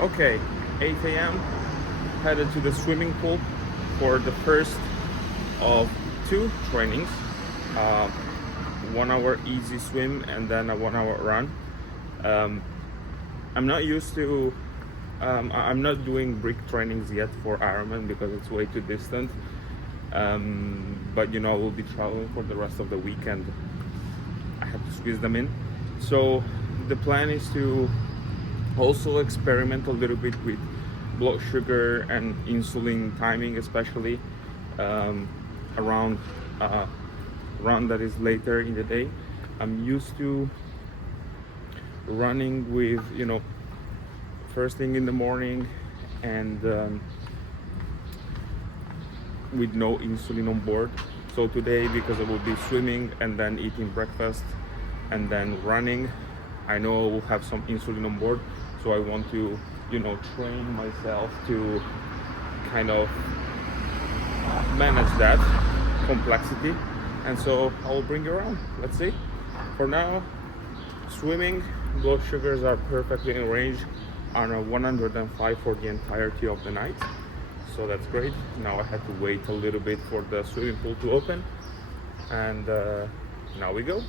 Okay, 8 a.m. headed to the swimming pool for the first of two trainings. Uh, 1 hour easy swim and then a 1 hour run. Um, I'm not used to. I'm not doing brick trainings yet for Ironman because it's way too distant. But you know, I will be traveling for the rest of the weekend. I have to squeeze them in. So the plan is to also experiment a little bit with blood sugar and insulin timing, especially um, around run that is later in the day. I'm used to running with, first thing in the morning and with no insulin on board. So today, because I will be swimming and then eating breakfast and then running, I know I will have some insulin on board. So I want to, train myself to kind of manage that complexity. And so I will bring you around. Let's see. For now, swimming, blood sugars are perfectly in range on a 105 for the entirety of the night. So that's great. Now I have to wait a little bit for the swimming pool to open. And now we go.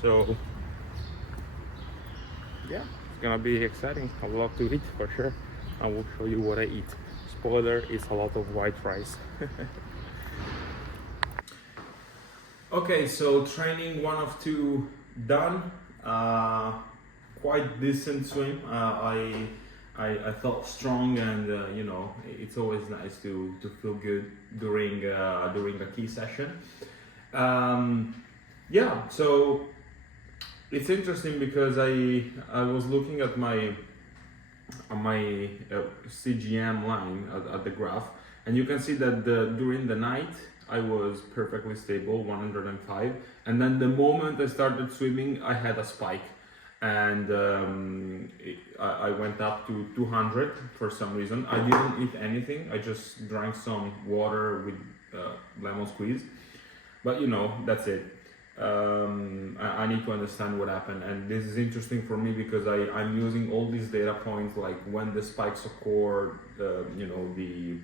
So yeah, it's gonna be exciting. I love to eat for sure. I will show you what I eat. Spoiler, it's a lot of white rice. Okay, so training 1 of 2 done. Quite decent swim. I felt strong, and it's always nice to feel good during a key session. Yeah, so it's interesting because I was looking at my CGM line at the graph, and you can see that during the night I was perfectly stable, 105, and then the moment I started swimming, I had a spike, and I went up to 200 for some reason. I didn't eat anything. I just drank some water with lemon squeeze, but that's it. I need to understand what happened, and this is interesting for me because I'm using all these data points, like when the spikes occur, the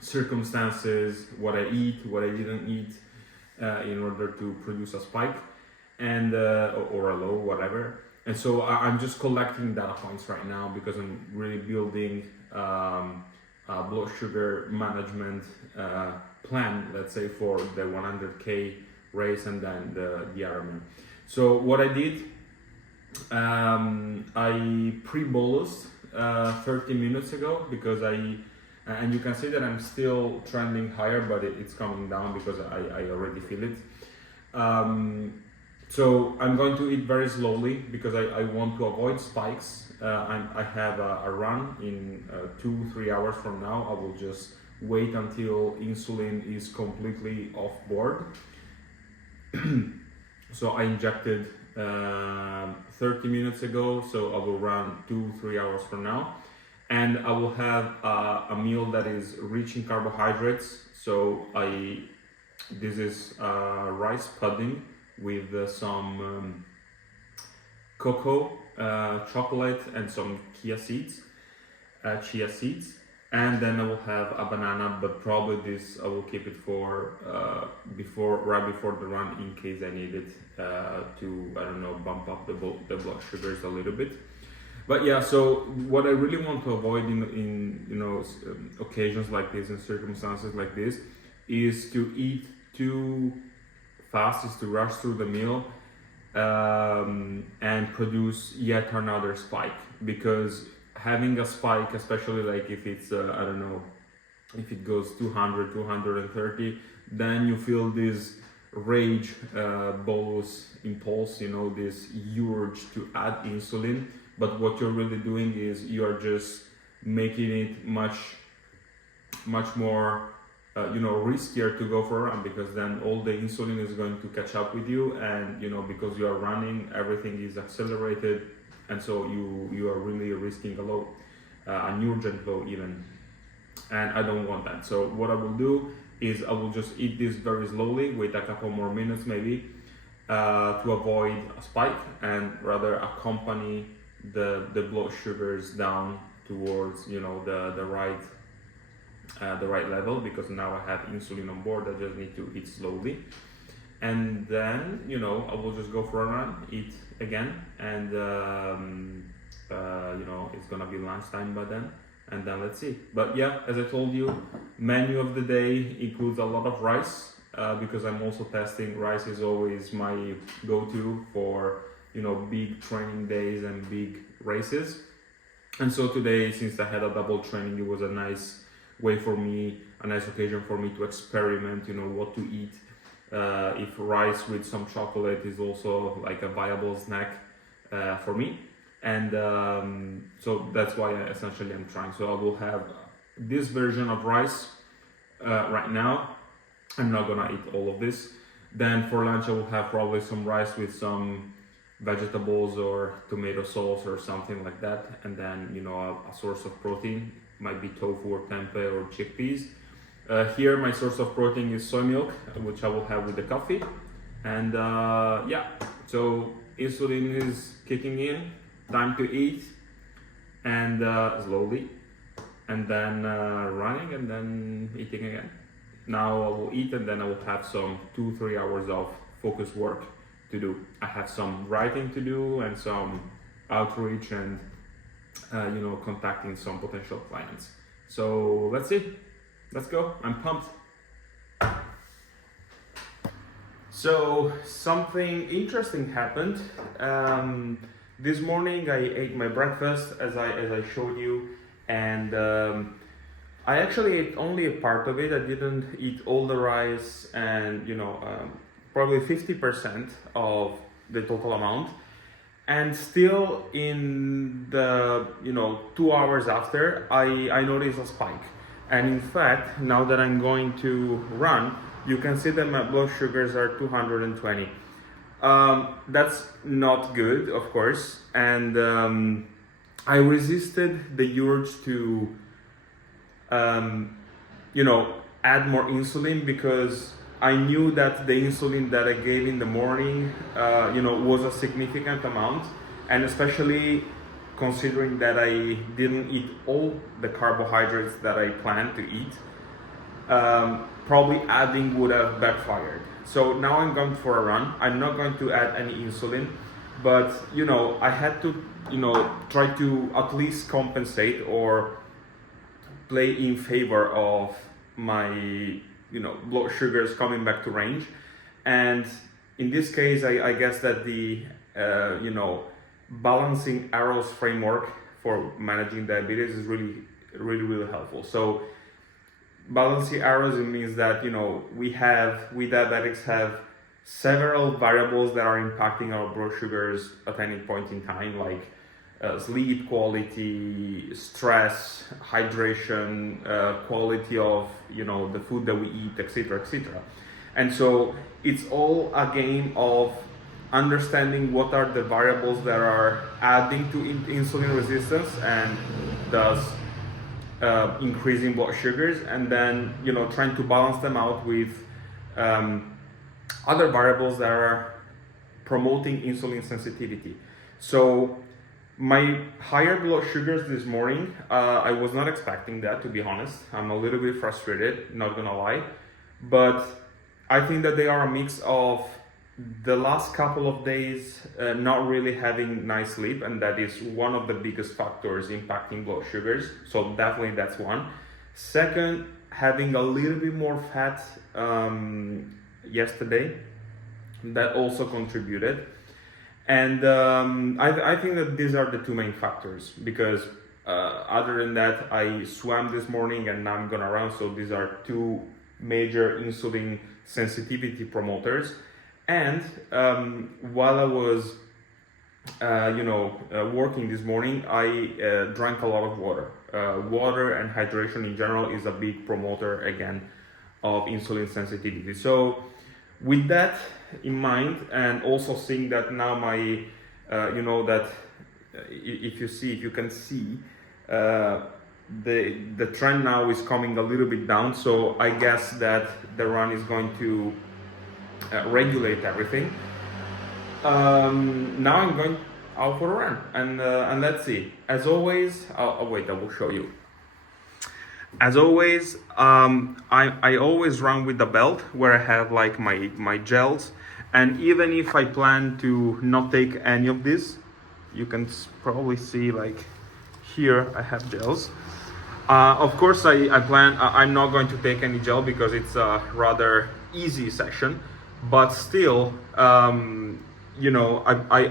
circumstances, what I eat, what I didn't eat, in order to produce a spike, and or a low, whatever. And so I'm just collecting data points right now because I'm really building blood sugar management plan, let's say, for the 100K race and then the Ironman. So what I did, I pre-bolused 30 minutes ago because and you can see that I'm still trending higher, but it's coming down because I already feel it. So I'm going to eat very slowly because I want to avoid spikes. I have a run in 2-3 hours from now. I will just wait until insulin is completely off board. So I injected 30 minutes ago, so I will run 2-3 hours from now, and I will have a meal that is rich in carbohydrates. So this is rice pudding with some cocoa, chocolate, and some chia seeds, and then I will have a banana, but probably this I will keep it for right before the run in case I need it to, I don't know, bump up the blood sugars a little bit. But yeah, so what I really want to avoid in occasions like this and circumstances like this is to eat too fast, is to rush through the meal and produce yet another spike, because having a spike, especially like if it's I don't know, if it goes 200, 230, then you feel this rage bolus impulse, this urge to add insulin. But what you're really doing is you're just making it much more riskier to go for a run, because then all the insulin is going to catch up with you, and because you are running, everything is accelerated, and so you are really risking a low, an urgent low even, and I don't want that. So what I will do is I will just eat this very slowly, wait a couple more minutes maybe, to avoid a spike, and rather accompany the blood sugars down towards the right level, because now I have insulin on board. I just need to eat slowly, and then I will just go for a run, eat again, and it's gonna be lunchtime by then, and then let's see. But yeah, as I told you, menu of the day includes a lot of rice, because I'm also testing. Rice is always my go-to for big training days and big races. And so today, since I had a double training, it was a nice occasion for me to experiment, what to eat. If rice with some chocolate is also like a viable snack for me. And so that's why essentially I'm trying. So I will have this version of rice right now. I'm not gonna eat all of this. Then for lunch I will have probably some rice with some vegetables or tomato sauce or something like that, and then a source of protein might be tofu or tempeh or chickpeas. Here my source of protein is soy milk, which I will have with the coffee. And so insulin is kicking in, time to eat, and slowly, and then running, and then eating again. Now I will eat, and then I will have some 2-3 hours of focus work to do. I have some writing to do and some outreach and contacting some potential clients. So let's see, let's go. I'm pumped. So something interesting happened. This morning I ate my breakfast as I showed you, and I actually ate only a part of it. I didn't eat all the rice, and probably 50% of the total amount. And still in the 2 hours after, I noticed a spike. And in fact, now that I'm going to run, you can see that my blood sugars are 220. That's not good, of course. And I resisted the urge to add more insulin, because I knew that the insulin that I gave in the morning, was a significant amount, and especially considering that I didn't eat all the carbohydrates that I planned to eat, probably adding would have backfired. So now I'm going for a run. I'm not going to add any insulin, but I had to try to at least compensate or play in favor of my blood sugars coming back to range. And in this case, I guess that the balancing arrows framework for managing diabetes is really helpful. So balancing arrows, it means that we diabetics have several variables that are impacting our blood sugars at any point in time, like sleep quality, stress, hydration, quality of the food that we eat, etc., etc. And so it's all a game of understanding what are the variables that are adding to insulin resistance and thus increasing blood sugars, and then trying to balance them out with other variables that are promoting insulin sensitivity. So my higher blood sugars this morning, I was not expecting that, to be honest. I'm a little bit frustrated, not gonna lie, but I think that they are a mix of the last couple of days not really having nice sleep, and that is one of the biggest factors impacting blood sugars. So definitely that's one. Second, having a little bit more fat yesterday, that also contributed. And I think that these are the two main factors, because other than that, I swam this morning and now I'm gonna run. So these are two major insulin sensitivity promoters. And while I was working this morning, I drank a lot of water. Water and hydration in general is a big promoter again of insulin sensitivity. So with that in mind, and also seeing that now my that if you can see the trend now is coming a little bit down, so I guess that the run is going to regulate everything. Now out for a run, and let's see. As always, wait, I will show you. As always, I always run with the belt where I have like my gels, and even if I plan to not take any of this, you can probably see like here I have gels. Of course, I'm not going to take any gel because it's a rather easy session, but still, I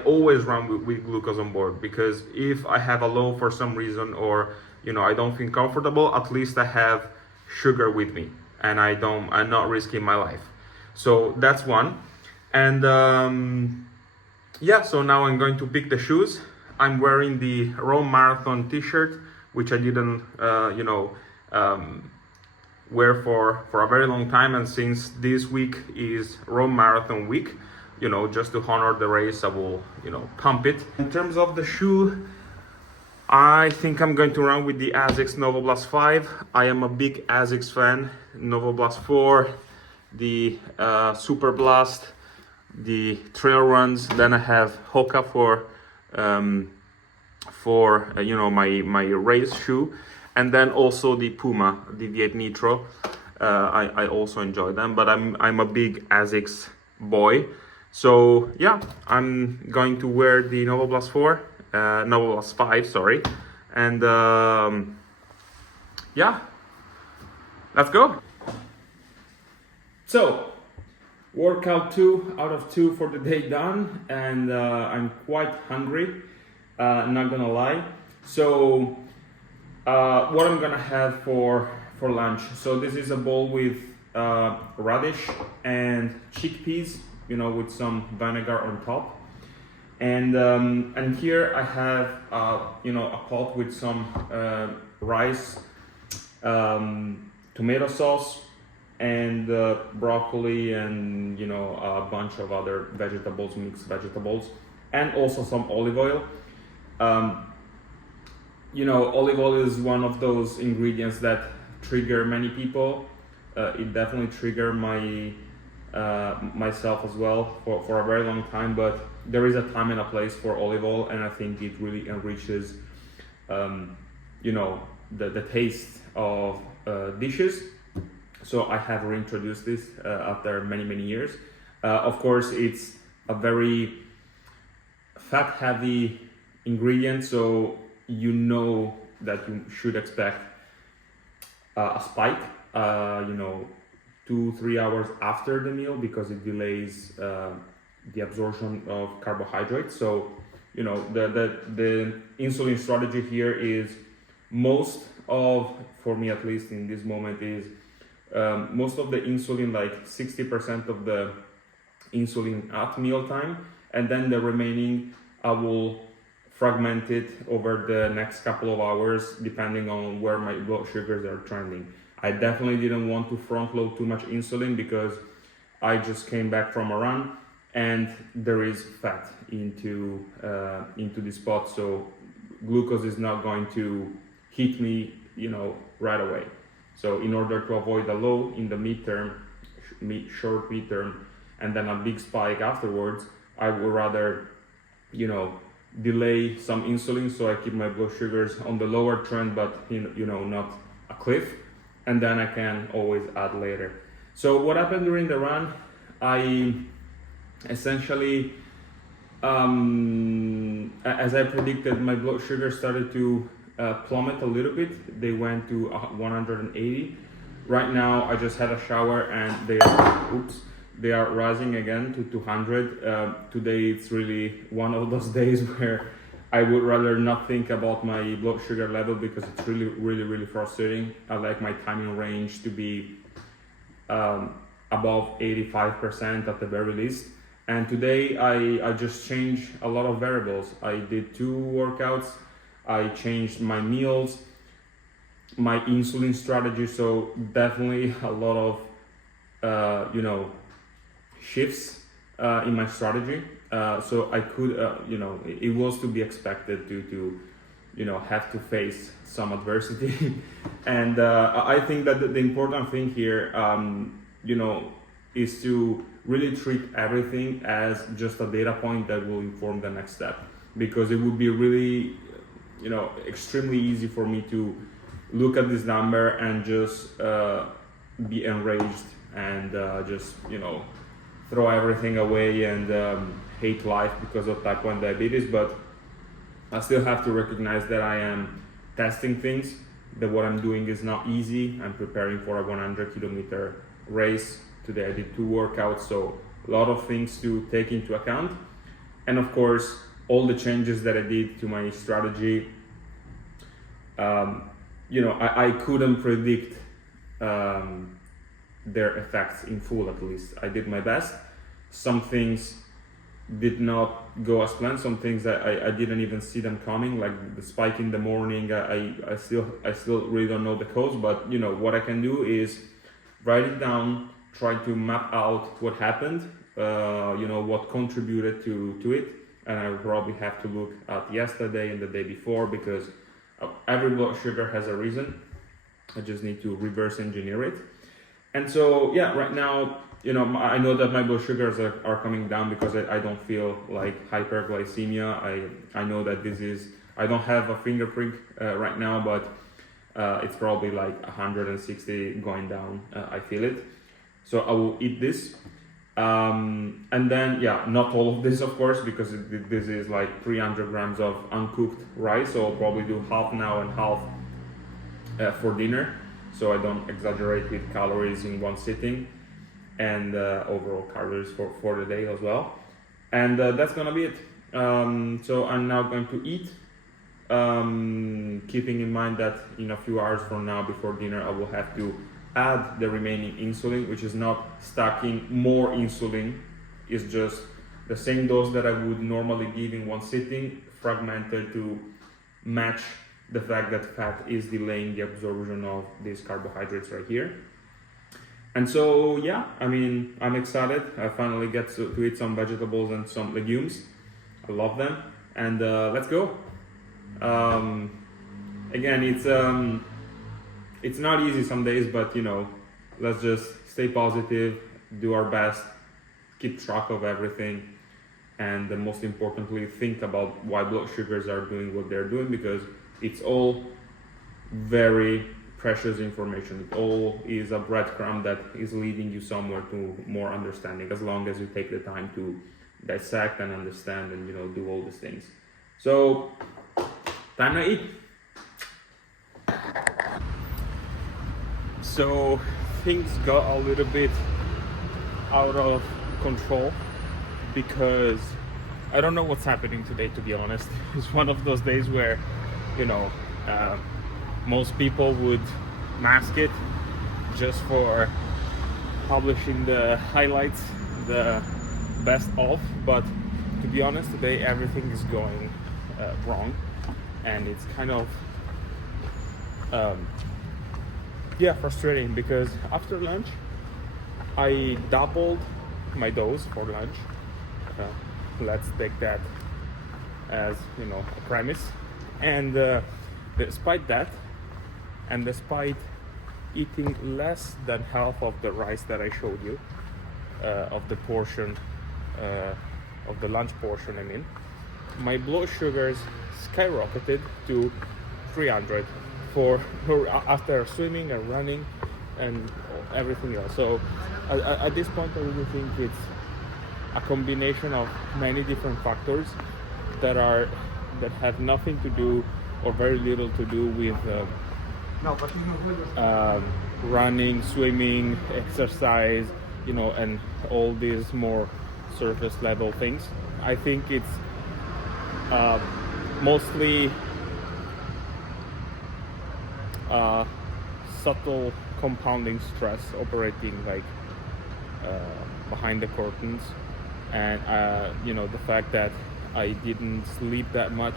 always run with glucose on board, because if I have a low for some reason, or I don't feel comfortable, at least I have sugar with me, and I'm not risking my life. So that's one. And so now I'm going to pick the shoes. I'm wearing the Rome Marathon t-shirt, which I didn't wear for a very long time, and since this week is Rome Marathon week, just to honor the race, I will pump it. In terms of the shoe, I think I'm going to run with the ASICS Novoblast 5. I am a big ASICS fan. Novoblast 4, the Super Blast, the trail runs. Then I have Hoka for my race shoe, and then also the Puma, the V8 Nitro. I also enjoy them, but I'm a big ASICS boy. So yeah, I'm going to wear the Novoblast 5, sorry, and let's go. So, workout 2 out of 2 for the day done, and I'm quite hungry, not gonna lie. So what I'm gonna have for lunch, so this is a bowl with radish and chickpeas, with some vinegar on top. And here I have a pot with some rice, tomato sauce, and broccoli, and a bunch of other vegetables, mixed vegetables, and also some olive oil. Olive oil is one of those ingredients that trigger many people. It definitely triggered myself as well for a very long time, but there is a time and a place for olive oil, and I think it really enriches the taste of dishes. So I have reintroduced this after many years. Of course, it's a very fat heavy ingredient, so that you should expect a spike 2-3 hours after the meal, because it delays the absorption of carbohydrates. So the insulin strategy here is for me at least in this moment, is most of the insulin, like 60% of the insulin at mealtime, and then the remaining I will fragment it over the next couple of hours depending on where my blood sugars are trending. I definitely didn't want to front load too much insulin because I just came back from a run and there is fat into this pot, so glucose is not going to hit me right away. So in order to avoid a low in the short midterm, and then a big spike afterwards, I would rather delay some insulin, so I keep my blood sugars on the lower trend, but not a cliff, and then I can always add later. So what happened during the run, I essentially, as I predicted, my blood sugar started to plummet a little bit. They went to 180. Right now I just had a shower and they are rising again to 200. Today it's really one of those days where I would rather not think about my blood sugar level because it's really frustrating. I like my timing range to be above 85% at the very least. And today I just changed a lot of variables. I did 2 workouts. I changed my meals, my insulin strategy. So definitely a lot of shifts in my strategy. So I could, it was to be expected to have to face some adversity. And I think that the important thing here, is to really treat everything as just a data point that will inform the next step. because it would be really, extremely easy for me to look at this number and just be enraged and just throw everything away and hate life because of type 1 diabetes. But I still have to recognize that I am testing things, that what I'm doing is not easy. I'm preparing for a 100-kilometer race. Today I did 2 workouts, so a lot of things to take into account. And of course, all the changes that I did to my strategy, I couldn't predict their effects in full. At least I did my best. Some things did not go as planned. Some things that I didn't even see them coming, like the spike in the morning. I still really don't know the cause, but what I can do is write it down, try to map out what happened, what contributed to it. And I probably have to look at yesterday and the day before, because every blood sugar has a reason. I just need to reverse engineer it. And so, right now, I know that my blood sugars are coming down because I don't feel like hyperglycemia. I know that I don't have a finger prick right now, but it's probably like 160 going down. I feel it. So I will eat this. And then, not all of this, of course, because this is like 300 grams of uncooked rice. So I'll probably do half now and half for dinner, so I don't exaggerate with calories in one sitting, and overall calories for the day as well. And that's gonna be it. So I'm now going to eat, keeping in mind that in a few hours from now, before dinner, I will have to add the remaining insulin, which is not stacking more insulin. It's just the same dose that I would normally give in one sitting, fragmented to match the fact that fat is delaying the absorption of these carbohydrates right here. And so, I'm excited. I finally get to eat some vegetables and some legumes. I love them. And let's go. Again, it's not easy some days, but let's just stay positive, do our best, keep track of everything, and most importantly, think about why blood sugars are doing what they're doing, because it's all very precious information. It all is a breadcrumb that is leading you somewhere to more understanding, as long as you take the time to dissect and understand and do all these things. So, time to eat. So things got a little bit out of control because I don't know what's happening today, to be honest. It's one of those days where most people would mask it just for publishing the highlights, the best of, but to be honest, today everything is going wrong, and it's kind of frustrating, because after lunch I doubled my dose for lunch. Let's take that as a premise. And despite that, and despite eating less than half of the rice that I showed you, of the portion, of the lunch portion, my blood sugars skyrocketed to 300 after swimming and running and everything else. So at this point, I really think it's a combination of many different factors that have nothing to do, or very little to do, with running, swimming, exercise, and all these more surface level things. I think it's mostly subtle compounding stress operating behind the curtains, and the fact that I didn't sleep that much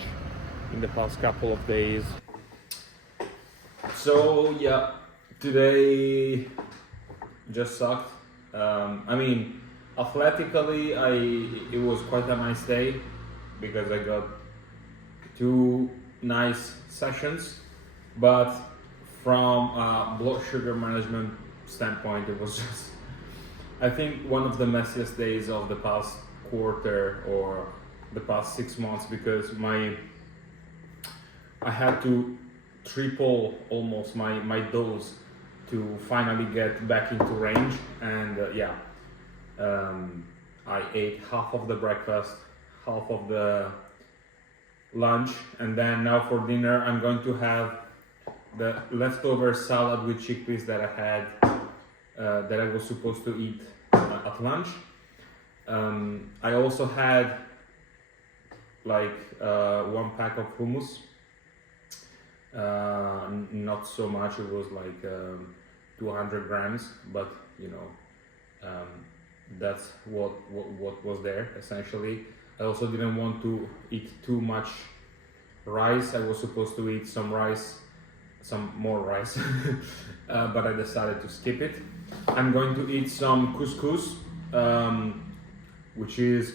in the past couple of days. So today just sucked. Athletically, it was quite a nice day because I got 2 nice sessions, but from a blood sugar management standpoint, it was just, I think, one of the messiest days of the past quarter, or the past 6 months, because I had to triple almost my dose to finally get back into range. And I ate half of the breakfast, half of the lunch, and then now for dinner I'm going to have the leftover salad with chickpeas that I had, that I was supposed to eat at lunch. I also had like 1 pack of hummus. Not so much, it was like 200 grams, but that's what was there essentially. I also didn't want to eat too much rice. I was supposed to eat some more rice, but I decided to skip it. I'm going to eat some couscous, which is,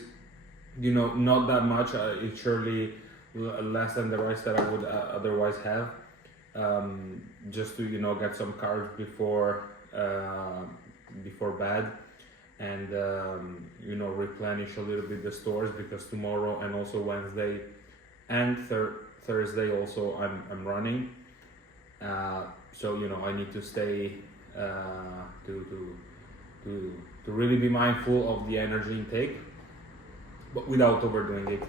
not that much. It's surely less than the rice that I would otherwise have, just to get some carbs before bed, and replenish a little bit the stores, because tomorrow and also Wednesday and Thursday also I'm running, so I need to stay to really be mindful of the energy intake, but without overdoing it,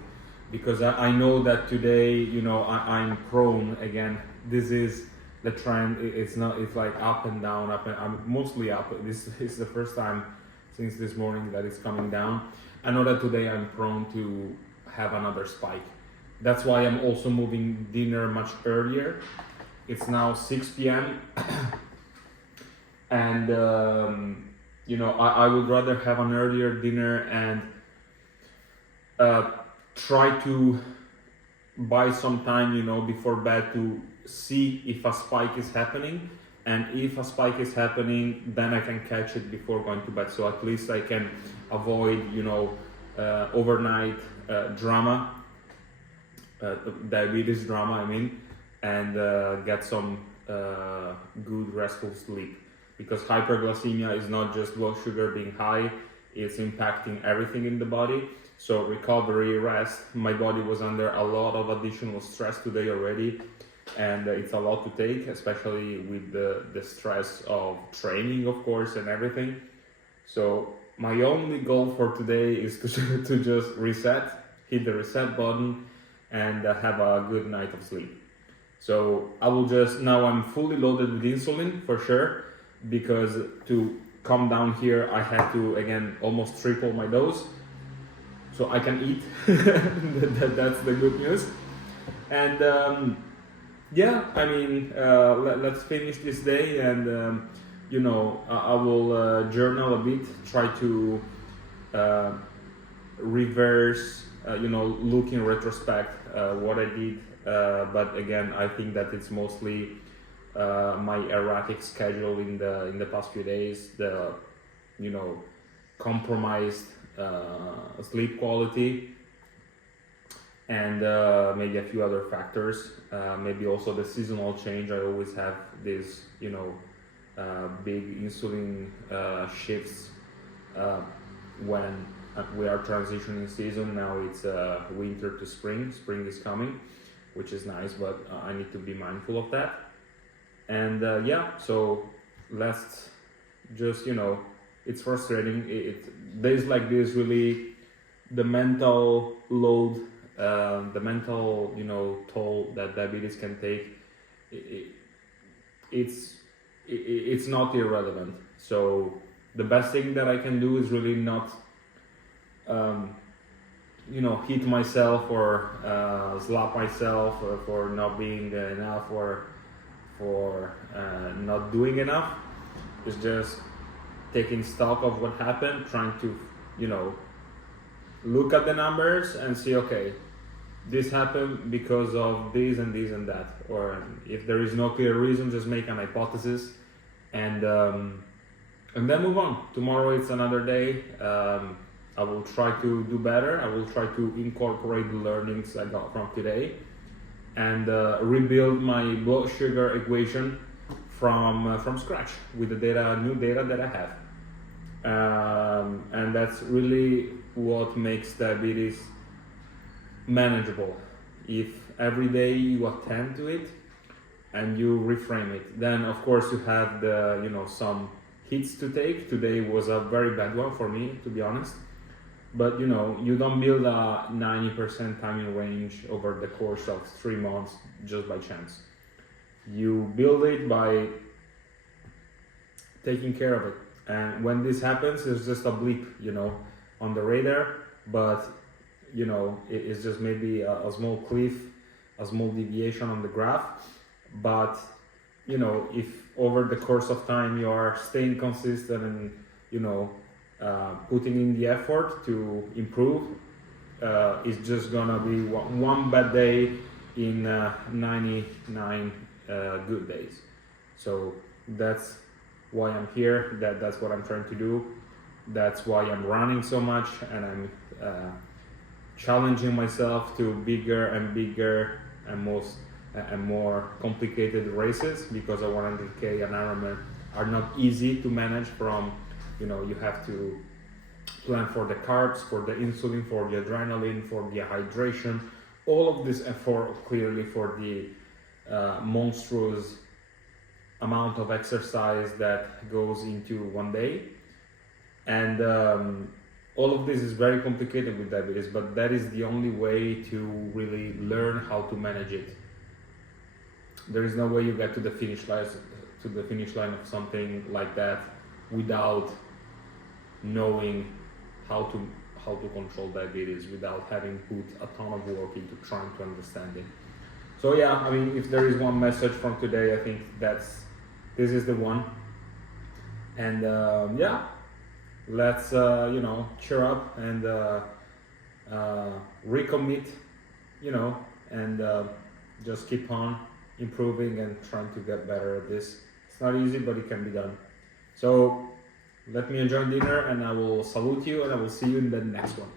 because I know that today I'm prone again. This is the trend. It's like up and down, I'm mostly up. This is the first time since this morning that it's coming down. I know that today I'm prone to have another spike. That's why I'm also moving dinner much earlier. It's now 6 p.m. and I would rather have an earlier dinner and try to buy some time before bed to see if a spike is happening, and if a spike is happening, then I can catch it before going to bed, so at least I can avoid overnight drama, diabetes drama I mean, and get some good restful sleep, because hyperglycemia is not just blood sugar being high, it's impacting everything in the body. So recovery, rest, my body was under a lot of additional stress today already, and it's a lot to take, especially with the stress of training, of course, and everything. So my only goal for today is to just reset, hit the reset button, and have a good night of sleep. So I will now I'm fully loaded with insulin for sure, because to come down here I had to again almost triple my dose, so I can eat. That's the good news. And let's finish this day, and I will journal a bit, try to reverse, look in retrospect what I did, but again I think that it's mostly my erratic schedule in the past few days, the compromised sleep quality, and maybe a few other factors, maybe also the seasonal change. I always have this big insulin shifts when we are transitioning season. Now it's winter to spring is coming, which is nice, but I need to be mindful of that. And so let's just it's frustrating. Days like this, really, the mental load, the mental toll that diabetes can take, it's not irrelevant. So the best thing that I can do is really not hit myself or slap myself for not being enough, or for not doing enough. It's just taking stock of what happened, trying to look at the numbers and see, okay, this happened because of this and this and that, or if there is no clear reason, just make an hypothesis, and then move on. Tomorrow it's another day. I will try to do better. I will try to incorporate the learnings I got from today, and rebuild my blood sugar equation from scratch with the new data that I have. And that's really what makes diabetes manageable. If every day you attend to it and you reframe it, then of course you have the, you know, some hits to take. Today was a very bad one for me, to be honest. But you know, you don't build a 90% timing range over the course of 3 months just by chance. You build it by taking care of it. And when this happens, it's just a blip, you know, on the radar. But you know, it's just maybe a small cliff, a small deviation on the graph. But you know, if over the course of time you are staying consistent and, you know, putting in the effort to improve, it's just gonna be one bad day in 99 good days. So that's why I'm here. That's what I'm trying to do. That's why I'm running so much, and I'm challenging myself to bigger and bigger and more complicated races, because a 100K and Ironman are not easy to manage. From, you know, you have to plan for the carbs, for the insulin, for the adrenaline, for the hydration, all of this effort clearly for the monstrous amount of exercise that goes into one day. And all of this is very complicated with diabetes, but that is the only way to really learn how to manage it. There is no way you get to the finish line of something like that without knowing how to control diabetes, without having put a ton of work into trying to understand it. So yeah, I mean, if there is one message from today, I think this is the one. And yeah, let's you know, cheer up and recommit, you know, and just keep on improving and trying to get better at this. It's not easy, but it can be done. So let me enjoy dinner, and I will salute you, and I will see you in the next one.